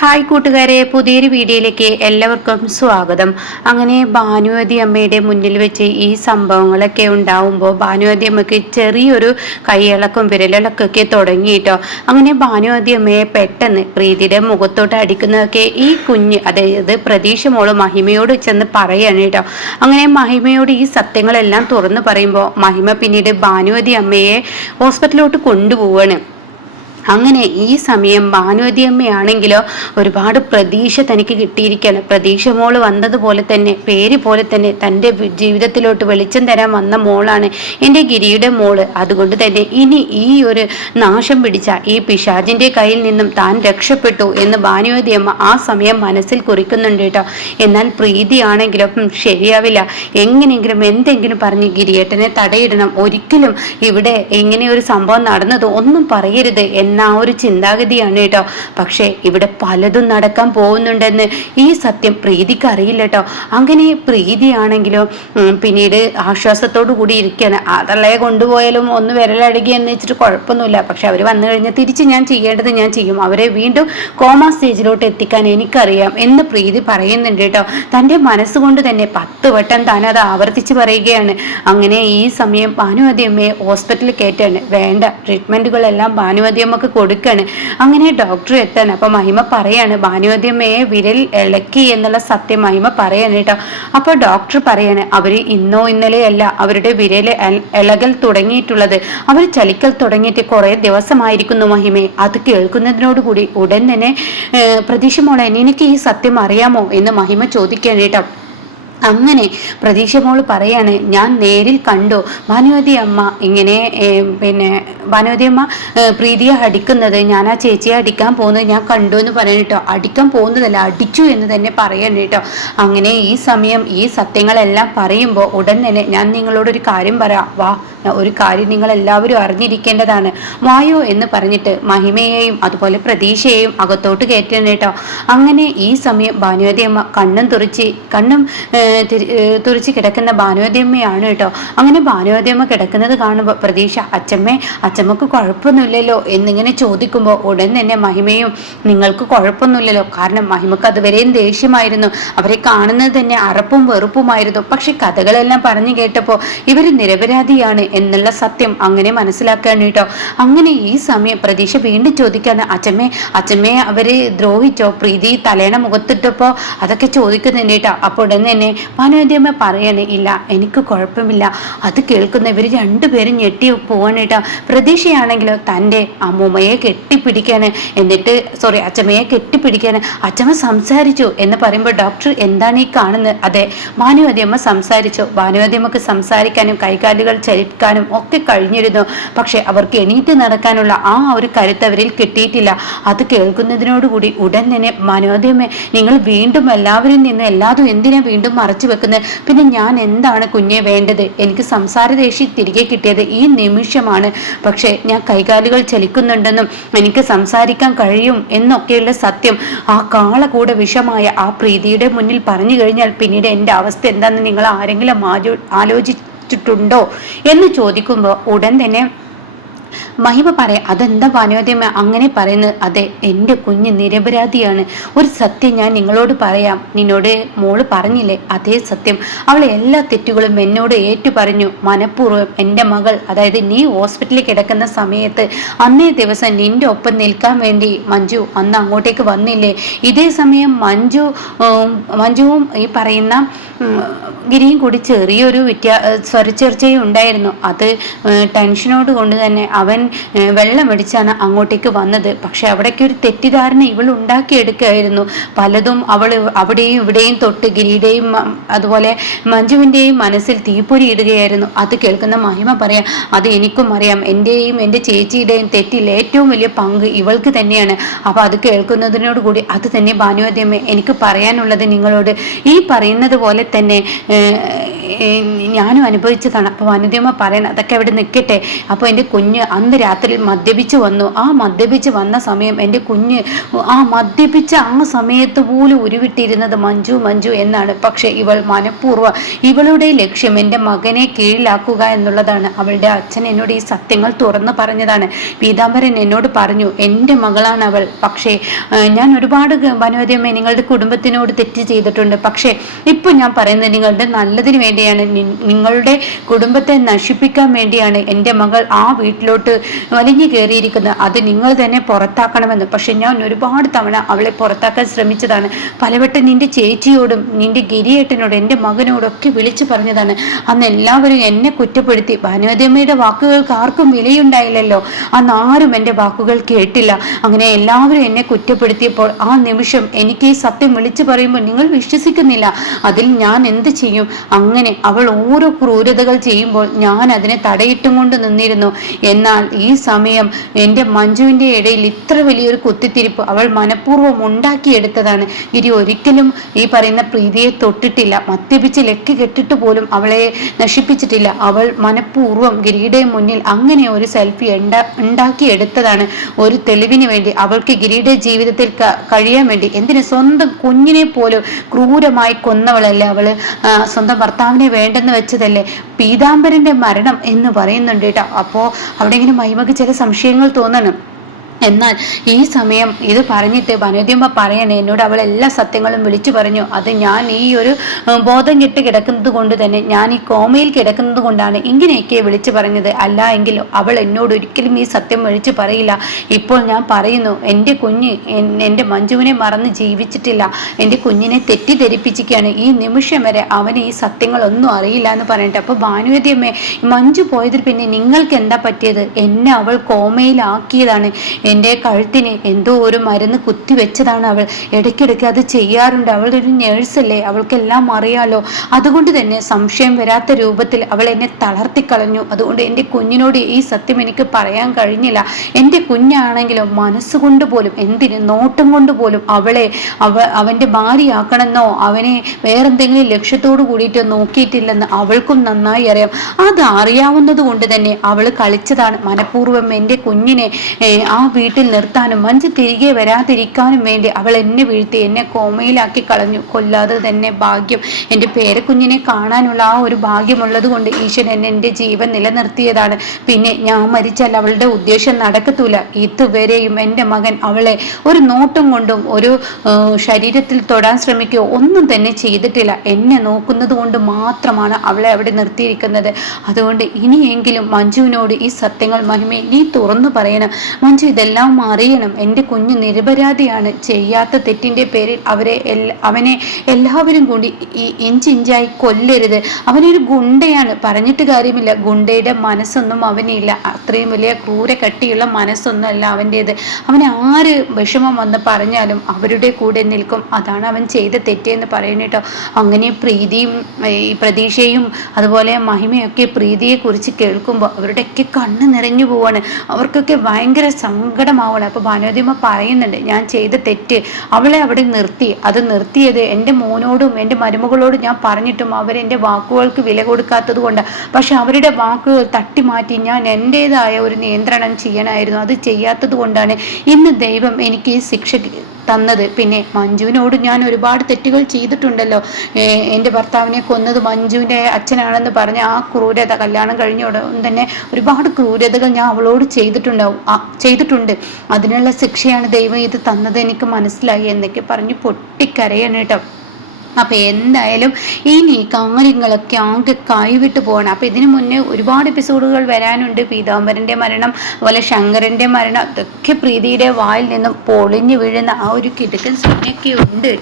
Hi കൂട്ടുകാരെ പുതിയൊരു വീഡിയോയിലേക്ക് എല്ലാവർക്കും സ്വാഗതം. അങ്ങനെ ഭാനുവതി അമ്മയുടെ മുന്നിൽ വെച്ച് ഈ സംഭവങ്ങളൊക്കെ ഉണ്ടാവുമ്പോൾ ഭാനുവതി അമ്മയ്ക്ക് ചെറിയൊരു കൈയിളക്കും വിരലിളക്കൊക്കെ തുടങ്ങിയിട്ടോ അങ്ങനെ ഭാനുവതി അമ്മയെ പെട്ടെന്ന് പ്രീതിയുടെ മുഖത്തോട്ട് അടിക്കുന്നതൊക്കെ ഈ കുഞ്ഞ് അതായത് പ്രതീക്ഷ മോൾ മഹിമയോട് ചെന്ന് പറയാണ് കേട്ടോ. അങ്ങനെ മഹിമയോട് ഈ സത്യങ്ങളെല്ലാം തുറന്നു പറയുമ്പോൾ മഹിമ പിന്നീട് ഭാനുവതി അമ്മയെ ഹോസ്പിറ്റലിലോട്ട് കൊണ്ടുപോവാണ്. അങ്ങനെ ഈ സമയം ഭാനുവതിയമ്മയാണെങ്കിലോ ഒരുപാട് പ്രതീക്ഷ തനിക്ക് കിട്ടിയിരിക്കുകയാണ് പ്രതീക്ഷ മോൾ വന്നതുപോലെ തന്നെ പേര് പോലെ തന്നെ തന്റെ ജീവിതത്തിലോട്ട് വെളിച്ചം തരാൻ വന്ന മോളാണ് എന്റെ ഗിരിയുടെ മോൾ. അതുകൊണ്ട് തന്നെ ഇനി ഈ ഒരു നാശം പിടിച്ച ഈ പിശാജിന്റെ കയ്യിൽ നിന്നും താൻ രക്ഷപ്പെട്ടു എന്ന് ഭാനുവതിയമ്മ ആ സമയം മനസ്സിൽ കുറിക്കുന്നുണ്ട് കേട്ടോ. എന്നാൽ പ്രീതിയാണെങ്കിലോ ശരിയാവില്ല. എങ്ങനെയെങ്കിലും എന്തെങ്കിലും പറഞ്ഞ് ഗിരിയേട്ടനെ തടയിടണം. ഒരിക്കലും ഇവിടെ എങ്ങനെ ഒരു സംഭവം നടന്നത് ഒന്നും പറയരുത് എന്ന ആ ഒരു ചിന്താഗതിയാണ് കേട്ടോ. പക്ഷേ ഇവിടെ പലതും നടക്കാൻ പോകുന്നുണ്ടെന്ന് ഈ സത്യം പ്രീതിക്ക് അറിയില്ല കേട്ടോ. അങ്ങനെ പ്രീതിയാണെങ്കിലോ പിന്നീട് ആശ്വാസത്തോടു കൂടി ഇരിക്കുകയാണ് അതള്ളയെ കൊണ്ടുപോയാലും ഒന്ന് വിരലടുകി എന്ന് വെച്ചിട്ട് കുഴപ്പമൊന്നുമില്ല. പക്ഷെ അവർ വന്നു കഴിഞ്ഞാൽ തിരിച്ച് ഞാൻ ചെയ്യേണ്ടത് ഞാൻ ചെയ്യും. അവരെ വീണ്ടും കോമ സ്റ്റേജിലോട്ട് എത്തിക്കാൻ എനിക്കറിയാം എന്ന് പ്രീതി പറയുന്നുണ്ട് കേട്ടോ. തന്റെ മനസ്സുകൊണ്ട് തന്നെ പത്ത് വട്ടം താൻ അത് ആവർത്തിച്ച് പറയുകയാണ്. അങ്ങനെ ഈ സമയം ഭാനുവതി അമ്മയെ ഹോസ്പിറ്റലിൽ കയറ്റാണ്. വേണ്ട ട്രീറ്റ്മെന്റുകളെല്ലാം ഭാനുവതി അമ്മയ്ക്ക് കൊടുക്കാണ്. അങ്ങനെ ഡോക്ടർ എത്താണ് അപ്പൊ മഹിമ പറയാണ് ഭാനുവദ്യമയെ വിരൽ ഇളക്കി എന്നുള്ള സത്യം മഹിമ പറയാണ് കേട്ടോ. അപ്പോൾ ഡോക്ടർ പറയാണ് അവർ ഇന്നോ ഇന്നലെയല്ല അവരുടെ വിരൽ ഇളകൽ തുടങ്ങിയിട്ടുള്ളത്. അവർ ചലിക്കൽ തുടങ്ങിയിട്ട് കുറേ ദിവസമായിരിക്കുന്നു മഹിമയെ അത് കേൾക്കുന്നതിനോടുകൂടി ഉടൻ തന്നെ പ്രതീക്ഷ മോളെ നിനക്ക് ഈ സത്യം അറിയാമോ? എന്ന് മഹിമ ചോദിക്കാൻ കേട്ടോ. അങ്ങനെ പ്രതീക്ഷ മോൾ പറയാണ് ഞാൻ നേരിൽ കണ്ടു. ഭാനുവതി അമ്മ ഇങ്ങനെ പിന്നെ ഭാനുവതി അമ്മ പ്രീതിയെ അടിക്കുന്നത്. ഞാൻ ആ ചേച്ചിയെ അടിക്കാൻ പോകുന്നത് ഞാൻ കണ്ടു എന്ന് പറയണം കേട്ടോ അടിക്കാൻ പോകുന്നതല്ല അടിച്ചു എന്ന് തന്നെ പറയണം കേട്ടോ അങ്ങനെ ഈ സമയം ഈ സത്യങ്ങളെല്ലാം പറയുമ്പോൾ ഉടൻ തന്നെ ഞാൻ നിങ്ങളോടൊരു കാര്യം പറയാം. വാ ഒരു കാര്യം നിങ്ങൾ എല്ലാവരും അറിഞ്ഞിരിക്കേണ്ടതാണ്. വായോ എന്ന് പറഞ്ഞിട്ട് മഹിമയെയും അതുപോലെ പ്രതീക്ഷയെയും അകത്തോട്ട് കയറ്റണം കേട്ടോ. അങ്ങനെ ഈ സമയം ഭാനുവതി അമ്മ കണ്ണും തുറച്ച് കണ്ണും തുറിച്ച് കിടക്കുന്ന ഭാനുവതിയമ്മയാണ് കേട്ടോ. അങ്ങനെ ഭാനുവതിയമ്മ കിടക്കുന്നത് കാണുമ്പോൾ പ്രതീക്ഷ അച്ഛമ്മേ അച്ഛമ്മക്ക് കുഴപ്പമൊന്നുമില്ലല്ലോ എന്നിങ്ങനെ ചോദിക്കുമ്പോൾ ഉടൻ തന്നെ മഹിമയും നിങ്ങൾക്ക് കുഴപ്പമൊന്നുമില്ലല്ലോ. കാരണം മഹിമക്ക് അതുവരെയും ദേഷ്യമായിരുന്നു. അവരെ കാണുന്നത് തന്നെ അറപ്പും വെറുപ്പുമായിരുന്നു. പക്ഷെ കഥകളെല്ലാം പറഞ്ഞു കേട്ടപ്പോൾ ഇവർ നിരപരാധിയാണ്. എന്നുള്ള സത്യം അങ്ങനെ മനസ്സിലാക്കാൻ കേട്ടോ. അങ്ങനെ ഈ സമയം പ്രതീക്ഷ വീണ്ടും ചോദിക്കാന്ന് അച്ഛമ്മേ അച്ഛമ്മയെ അവർ ദ്രോഹിച്ചോ? പ്രീതി തലേണ മുഖത്തിട്ടപ്പോ അതൊക്കെ ചോദിക്കുന്നുണ്ട് കേട്ടോ. അപ്പോൾ ഉടൻ തന്നെ മനോദ്യമ്മ പറയണേ ഇല്ല എനിക്ക് കുഴപ്പമില്ല. അത് കേൾക്കുന്ന ഇവർ രണ്ടുപേരും ഞെട്ടി പോവാനേട്ടാ പ്രതീക്ഷയാണെങ്കിലോ തന്റെ അമ്മൂമ്മയെ കെട്ടിപ്പിടിക്കാൻ എന്നിട്ട് സോറി അച്ഛമ്മയെ കെട്ടിപ്പിടിക്കാൻ അച്ഛമ്മ സംസാരിച്ചു എന്ന് പറയുമ്പോൾ ഡോക്ടർ എന്താണ് ഈ കാണുന്നത്? അതെ ഭാനുവതിയമ്മ സംസാരിച്ചു. ഭാനുവതിയമ്മക്ക് സംസാരിക്കാനും കൈകാലുകൾ ചലിക്കാനും ഒക്കെ കഴിഞ്ഞിരുന്നു. പക്ഷെ അവർക്ക് എണീറ്റ് നടക്കാനുള്ള ആ ഒരു കരുത്ത് അവരിൽ കിട്ടിയിട്ടില്ല. അത് കേൾക്കുന്നതിനോടുകൂടി ഉടൻ തന്നെ മനോദയമേ നിങ്ങൾ വീണ്ടും എല്ലാവരിൽ നിന്ന് എല്ലാതും എന്തിനാ വീണ്ടും മറച്ചു വെക്കുന്നത്? പിന്നെ ഞാൻ എന്താണ് കുഞ്ഞെ വേണ്ടത്? എനിക്ക് സംസാരദേശി തിരികെ കിട്ടിയത് ഈ നിമിഷമാണ്. പക്ഷേ ഞാൻ കൈകാലുകൾ ചലിക്കുന്നുണ്ടെന്നും എനിക്ക് സംസാരിക്കാൻ കഴിയും എന്നൊക്കെയുള്ള സത്യം ആ കാള കൂടെ വിഷമായ ആ പ്രീതിയുടെ മുന്നിൽ പറഞ്ഞു കഴിഞ്ഞാൽ പിന്നീട് എന്റെ അവസ്ഥ എന്താണെന്ന് നിങ്ങൾ ആരെങ്കിലും ആലോചിച്ചിട്ടുണ്ടോ എന്ന് ചോദിക്കുമ്പോൾ ഉടൻ തന്നെ മഹിമ പറയാം അതെന്താ ഭാനുവതിയമ്മ അങ്ങനെ പറയുന്നത്. അതെ എന്റെ കുഞ്ഞ് നിരപരാധിയാണ്. ഒരു സത്യം ഞാൻ നിങ്ങളോട് പറയാം. നിന്നോട് മോൾ പറഞ്ഞില്ലേ? അതേ സത്യം. അവൾ എല്ലാ തെറ്റുകളും എന്നോട് ഏറ്റു പറഞ്ഞു മനഃപൂർവം എന്റെ മകൾ അതായത് നീ ഹോസ്പിറ്റലിൽ കിടക്കുന്ന സമയത്ത് അന്നേ ദിവസം നിന്റെ ഒപ്പം നിൽക്കാൻ വേണ്ടി മഞ്ജു അന്ന് അങ്ങോട്ടേക്ക് വന്നില്ലേ? ഇതേ സമയം മഞ്ജു മഞ്ജുവും ഈ പറയുന്ന ഗിരിയും കൂടി ചെറിയൊരു വ്യത്യാ സ്വരച്ചേർച്ചയും ഉണ്ടായിരുന്നു. അത് ടെൻഷനോട് കൊണ്ട് തന്നെ അവൻ വെള്ളമടിച്ചാണ് അങ്ങോട്ടേക്ക് വന്നത്. പക്ഷെ അവിടേക്ക് ഒരു തെറ്റിദ്ധാരണ ഇവൾ ഉണ്ടാക്കിയെടുക്കുകയായിരുന്നു. പലതും അവൾ അവിടെയും ഇവിടെയും തൊട്ട് ഗിരിയുടെയും അതുപോലെ മഞ്ജുവിന്റെയും മനസ്സിൽ തീപ്പൊരി ഇടുകയായിരുന്നു. അത് കേൾക്കുന്ന മഹിമ പറയാം അത് എനിക്കും അറിയാം. എന്റെയും എന്റെ ചേച്ചിയുടെയും തെറ്റിൽ ഏറ്റവും വലിയ പങ്ക് ഇവൾക്ക് തന്നെയാണ്. അപ്പോൾ അത് കേൾക്കുന്നതിനോട് കൂടി അത് തന്നെ ഭാനുവദ്യമേ എനിക്ക് പറയാനുള്ളത് നിങ്ങളോട് ഈ പറയുന്നത് പോലെ തന്നെ ഞാനും അനുഭവിച്ചതാണ്. അപ്പോൾ വനിതയമ്മ പറയണം അതൊക്കെ അവിടെ നിൽക്കട്ടെ അപ്പോൾ എന്റെ കുഞ്ഞ് അന്ന് രാത്രി മദ്യപിച്ച് വന്നു. ആ മദ്യപിച്ച് വന്ന സമയം എന്റെ കുഞ്ഞ് ആ മദ്യപിച്ച ആ സമയത്ത് പോലും ഉരുവിട്ടിരുന്നത് മഞ്ജു മഞ്ജു എന്നാണ്. പക്ഷേ ഇവൾ മനഃപൂർവം ഇവളുടെ ലക്ഷ്യം എന്റെ മകനെ കീഴിലാക്കുക എന്നുള്ളതാണ്. അവളുടെ അച്ഛൻ എന്നോട് ഈ സത്യങ്ങൾ തുറന്നു പറഞ്ഞതാണ്. പീതാംബരൻ എന്നോട് പറഞ്ഞു എന്റെ മകളാണ് അവൾ. പക്ഷേ ഞാൻ ഒരുപാട് വനവതിയമ്മ നിങ്ങളുടെ കുടുംബത്തിനോട് തെറ്റ് ചെയ്തിട്ടുണ്ട്. പക്ഷേ ഇപ്പം ഞാൻ പറയുന്നത് നിങ്ങളുടെ നല്ലതിന് വേണ്ടിയാണ്. നിങ്ങളുടെ കുടുംബത്തെ നശിപ്പിക്കാൻ വേണ്ടിയാണ് എന്റെ മകൾ ആ വീട്ടിലോട്ട് വലിഞ്ഞു കയറിയിരിക്കുന്നത്. അത് നിങ്ങൾ തന്നെ പുറത്താക്കണമെന്ന്. പക്ഷെ ഞാൻ ഒരുപാട് തവണ അവളെ പുറത്താക്കാൻ ശ്രമിച്ചതാണ്. പലവട്ടം നിന്റെ ചേച്ചിയോടും നിന്റെ ഗിരിയേട്ടനോടും എന്റെ മകനോടൊക്കെ വിളിച്ചു പറഞ്ഞതാണ്. അന്ന് എല്ലാവരും എന്നെ കുറ്റപ്പെടുത്തി. ഭാനുവതിയമ്മയുടെ വാക്കുകൾക്ക് ആർക്കും വിലയുണ്ടായില്ലല്ലോ. അന്ന് ആരും എന്റെ വാക്കുകൾ കേട്ടില്ല. അങ്ങനെ എല്ലാവരും എന്നെ കുറ്റപ്പെടുത്തിയപ്പോൾ ആ നിമിഷം എനിക്ക് ഈ സത്യം വിളിച്ചു പറയുമ്പോൾ നിങ്ങൾ വിശ്വസിക്കുന്നില്ല. അതിൽ ഞാൻ എന്ത് ചെയ്യും? അങ്ങനെ അവൾ ഓരോ ക്രൂരതകൾ ചെയ്യുമ്പോൾ ഞാൻ അതിനെ തടയിട്ടും കൊണ്ട് നിന്നിരുന്നു. എന്നാൽ ഈ സമയം എന്റെ മഞ്ജുവിന്റെ ഇടയിൽ ഇത്ര വലിയൊരു കുത്തിത്തിരിപ്പ് അവൾ മനഃപൂർവം ഉണ്ടാക്കിയെടുത്തതാണ്. ഗിരി ഒരിക്കലും ഈ പറയുന്ന പ്രീതിയെ തൊട്ടിട്ടില്ല. മദ്യപിച്ച് ലക്ക് കെട്ടിട്ട് പോലും അവളെ നശിപ്പിച്ചിട്ടില്ല. അവൾ മനഃപൂർവം ഗിരിയുടെ മുന്നിൽ അങ്ങനെ ഒരു സെൽഫി ഉണ്ടാക്കിയെടുത്തതാണ്. ഒരു തെളിവിന് വേണ്ടി അവൾക്ക് ഗിരിയുടെ ജീവിതത്തിൽ കഴിയാൻ വേണ്ടി. എന്തിന് സ്വന്തം കുഞ്ഞിനെ പോലും ക്രൂരമായി കൊന്നവളല്ലേ അവൾ? സ്വന്തം ഭർത്താവിനെ വേണ്ടെന്ന് വെച്ചതല്ലേ? പീതാംബരന്റെ മരണം എന്ന് പറയുന്നുണ്ട് കേട്ടോ. അപ്പോ അവിടെ ഇങ്ങനെ മൈമക്ക് ചില സംശയങ്ങൾ തോന്നണം. എന്നാൽ ഈ സമയം ഇത് പറഞ്ഞിട്ട് വനോദ്യമ പറയണേ എന്നോട് അവൾ എല്ലാ സത്യങ്ങളും വിളിച്ചു പറഞ്ഞു. അത് ഞാൻ ഈ ഒരു ബോധം കെട്ട് കിടക്കുന്നത് കൊണ്ട് തന്നെ ഞാൻ ഈ കോമയിൽ കിടക്കുന്നത് കൊണ്ടാണ് ഇങ്ങനെയൊക്കെ വിളിച്ചു പറഞ്ഞത്. അല്ല എങ്കിലോ അവൾ എന്നോട് ഒരിക്കലും ഈ സത്യം വിളിച്ചു പറയില്ല. ഇപ്പോൾ ഞാൻ പറയുന്നു എന്റെ കുഞ്ഞ് എന്റെ മഞ്ജുവിനെ മറന്ന് ജീവിച്ചിട്ടില്ല. എന്റെ കുഞ്ഞിനെ തെറ്റിദ്ധരിപ്പിച്ചിരിക്കുകയാണ്. ഈ നിമിഷം വരെ അവന് ഈ സത്യങ്ങളൊന്നും അറിയില്ല എന്ന് പറഞ്ഞിട്ട്. അപ്പോൾ ഭാനുവതിയമ്മേ മഞ്ജു പോയതിൽ പിന്നെ നിങ്ങൾക്ക് എന്താ പറ്റിയത്? എന്നെ അവൾ കോമയിലാക്കിയതാണ്. എന്റെ കഴുത്തിന് എന്തോ ഒരു മരുന്ന് കുത്തിവെച്ചതാണ് അവൾ. ഇടയ്ക്കിടയ്ക്ക് അത് ചെയ്യാറുണ്ട്. അവൾ ഒരു നേഴ്സല്ലേ അവൾക്കെല്ലാം അറിയാലോ. അതുകൊണ്ട് തന്നെ സംശയം വരാത്ത രൂപത്തിൽ അവൾ എന്നെ തളർത്തിക്കളഞ്ഞു അതുകൊണ്ട് എന്റെ കുഞ്ഞിനോട് ഈ സത്യം എനിക്ക് പറയാൻ കഴിഞ്ഞില്ല. എന്റെ കുഞ്ഞാണെങ്കിലും മനസ്സുകൊണ്ട് പോലും എന്തിന് നോട്ടം കൊണ്ട് പോലും അവളെ അവ അവന്റെ ഭാര്യയാക്കണമെന്നോ അവനെ വേറെന്തെങ്കിലും ലക്ഷ്യത്തോട് കൂടിയിട്ട് നോക്കിയിട്ടില്ലെന്ന് അവൾക്കും നന്നായി അറിയാം. അത് അറിയാവുന്നത് കൊണ്ട് തന്നെ അവൾ കളിച്ചതാണ് മനഃപൂർവം എന്റെ കുഞ്ഞിനെ ആ വീട്ടിൽ നിർത്താനും മഞ്ജു തിരികെ വരാതിരിക്കാനും വേണ്ടി അവൾ എന്നെ വീഴ്ത്തി എന്നെ കോമയിലാക്കി കളഞ്ഞു. കൊല്ലാതെ തന്നെ ഭാഗ്യം. എന്റെ പേരക്കുഞ്ഞിനെ കാണാനുള്ള ആ ഒരു ഭാഗ്യമുള്ളത് കൊണ്ട് ഈശ്വരൻ എന്റെ ജീവൻ നിലനിർത്തിയതാണ്. പിന്നെ ഞാൻ മരിച്ചാൽ അവളുടെ ഉദ്ദേശം നടക്കത്തൂല. ഇതുവരെയും എന്റെ മകൻ അവളെ ഒരു നോട്ടം കൊണ്ടും ഒരു ശരീരത്തിൽ തൊടാൻ ശ്രമിക്കുകയോ ഒന്നും തന്നെ ചെയ്തിട്ടില്ല. എന്നെ നോക്കുന്നത് കൊണ്ട് മാത്രമാണ് അവളെ അവിടെ നിർത്തിയിരിക്കുന്നത്. അതുകൊണ്ട് ഇനിയെങ്കിലും മഞ്ജുവിനോട് ഈ സത്യങ്ങൾ മഹിമയെ നീ തുറന്നു പറയണം. മഞ്ജു ഇതെല്ലാം എല്ലാം അറിയണം. എന്റെ കുഞ്ഞ് നിരപരാധിയാണ്. ചെയ്യാത്ത തെറ്റിന്റെ പേരിൽ അവരെ അവനെ എല്ലാവരും കൂടി ഇഞ്ചിഞ്ചായി കൊല്ലരുത്. അവനൊരു ഗുണ്ടയാണ്. പറഞ്ഞിട്ട് കാര്യമില്ല. ഗുണ്ടയുടെ മനസ്സൊന്നും അവനില്ല. അത്രയും വലിയ ക്രൂര കട്ടിയുള്ള മനസ്സൊന്നുമല്ല അവന്റേത്. അവന് ആര് വിഷമം വന്ന് പറഞ്ഞാലും അവരുടെ കൂടെ നിൽക്കും. അതാണ് അവൻ ചെയ്ത തെറ്റെന്ന് പറയുന്നത് അങ്ങനെ പ്രീതിയും ഈ പ്രതീക്ഷയും അതുപോലെ മഹിമയൊക്കെ പ്രീതിയെക്കുറിച്ച് കേൾക്കുമ്പോൾ അവരുടെയൊക്കെ കണ്ണ് നിറഞ്ഞു പോവാണ്. അവർക്കൊക്കെ ഭയങ്കര സങ്കടം സങ്കടമാവണം. അപ്പോൾ ഭാനുവതിമ്മ പറയുന്നുണ്ട് ഞാൻ ചെയ്ത തെറ്റ് അവളെ അവിടെ നിർത്തി. അത് നിർത്തിയത് എന്റെ മോനോടും എന്റെ മരുമകളോടും ഞാൻ പറഞ്ഞിട്ടും അവരെന്റെ വാക്കുകൾക്ക് വില കൊടുക്കാത്തത് കൊണ്ട്. പക്ഷെ അവരുടെ വാക്കുകൾ തട്ടി മാറ്റി ഞാൻ എന്റേതായ ഒരു നിയന്ത്രണം ചെയ്യണമായിരുന്നു. അത് ചെയ്യാത്തത് കൊണ്ടാണ് ഇന്ന് ദൈവം എനിക്ക് ഈ ശിക്ഷ തന്നത്. പിന്നെ മഞ്ജുവിനോട് ഞാൻ ഒരുപാട് തെറ്റുകൾ ചെയ്തിട്ടുണ്ടല്ലോ. എന്റെ ഭർത്താവിനെ കൊന്നത് മഞ്ജുവിന്റെ അച്ഛനാണെന്ന് പറഞ്ഞ ആ ക്രൂരത കല്യാണം കഴിഞ്ഞ തന്നെ ഒരുപാട് ക്രൂരതകൾ ഞാൻ അവളോട് ചെയ്തിട്ടുണ്ടാവും. ചെയ്തിട്ടുണ്ട്. അതിനുള്ള ശിക്ഷയാണ് ദൈവം ഇത് തന്നത് എനിക്ക് മനസ്സിലായി എന്നൊക്കെ പറഞ്ഞ് പൊട്ടിക്കരയാണ് കേട്ടോ. അപ്പൊ എന്തായാലും ഇനി കാര്യങ്ങളൊക്കെ ആകെ കൈവിട്ട് പോകണം. അപ്പൊ ഇതിനു മുന്നേ ഒരുപാട് എപ്പിസോഡുകൾ വരാനുണ്ട്. പീതാംബരന്റെ മരണം അതുപോലെ ശങ്കരന്റെ മരണം അതൊക്കെ പ്രീതിയുടെ വായിൽ നിന്നും പൊളിഞ്ഞു വീഴുന്ന ആ ഒരു കിടക്കൻ സീനൊക്കെ ഉണ്ട്.